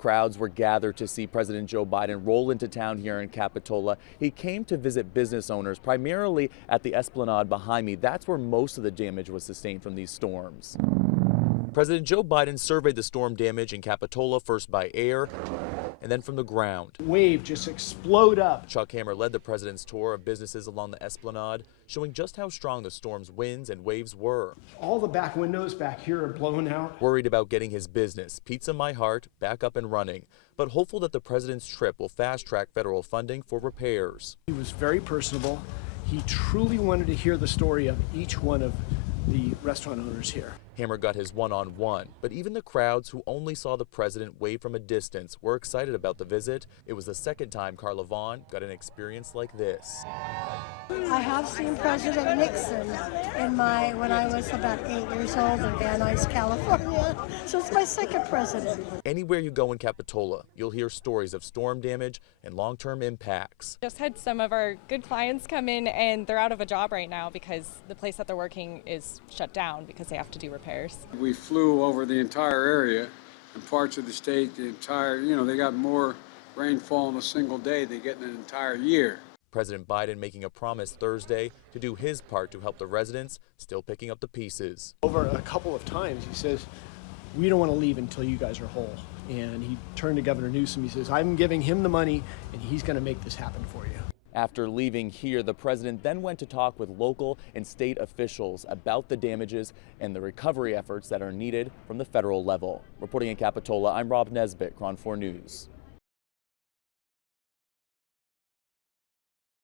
Crowds were gathered to see President Joe Biden roll into town here in Capitola. He came to visit business owners, primarily at the Esplanade behind me. That's where most of the damage was sustained from these storms. President Joe Biden surveyed the storm damage in Capitola, first by air and then from the ground. Wave just explode up. Chuck Hammer led the president's tour of businesses along the Esplanade, showing just how strong the storm's winds and waves were. All the back windows back here are blown out. Worried about getting his business, Pizza My Heart, back up and running, but hopeful that the president's trip will fast-track federal funding for repairs. He was very personable. He truly wanted to hear the story of each one of the restaurant owners here. Hammer got his one-on-one, but even the crowds who only saw the president wave from a distance were excited about the visit. It was the second time Carla Vaughn got an experience like this. I have seen President Nixon when I was about 8 years old in Van Nuys, California. So it's my second president. Anywhere you go in Capitola, you'll hear stories of storm damage and long-term impacts. Just had some of our good clients come in and they're out of a job right now because the place that they're working is shut down because they have to do repairs. We flew over the entire area and parts of the state, they got more rainfall in a single day than they get in an entire year. President Biden making a promise Thursday to do his part to help the residents, still picking up the pieces. Over a couple of times he says, we don't want to leave until you guys are whole. And he turned to Governor Newsom, he says, I'm giving him the money and he's going to make this happen for you. After leaving here, the president then went to talk with local and state officials about the damages and the recovery efforts that are needed from the federal level. Reporting in Capitola, I'm Rob Nesbitt, KRON 4 News.